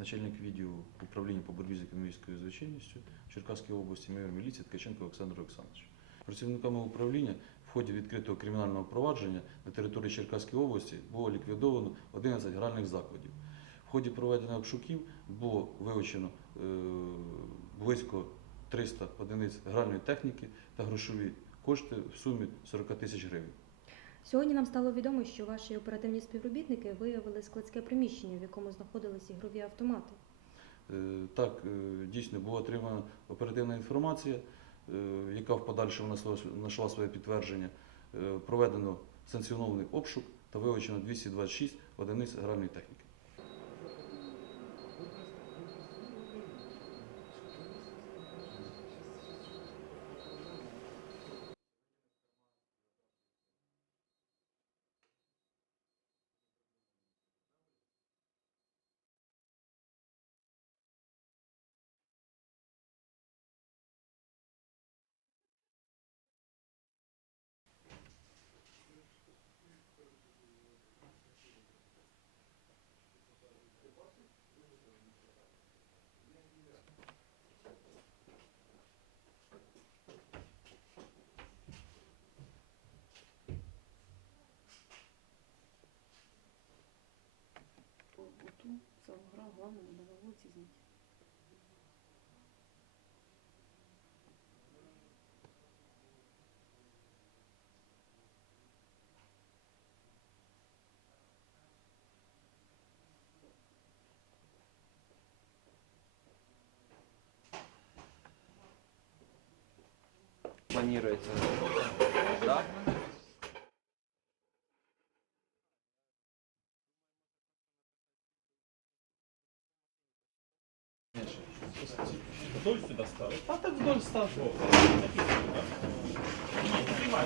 начальник відділу управління по боротьбі з економічною злочинністю Черкаської області, майор міліції Ткаченко Олександр Олександрович. Працівниками управління в ході відкритого кримінального провадження на території Черкаської області було ліквідовано 11 гральних закладів. В ході проведення обшуків було вилучено е, близько 300 одиниць гральної техніки та грошові кошти в сумі 40 тисяч гривень. Сьогодні нам стало відомо, що ваші оперативні співробітники виявили складське приміщення, в якому знаходились ігрові автомати. Е, Так, е, дійсно була отримана оперативна інформація, е, яка в подальшому знайшла- своє підтвердження. Проведено санкціонований обшук та вилучено 226 одиниць гральної техніки. ту грам главного долового оцінки. планируется, да? Вдоль сюда стал. А так вдоль ставь. Нет, не снимай.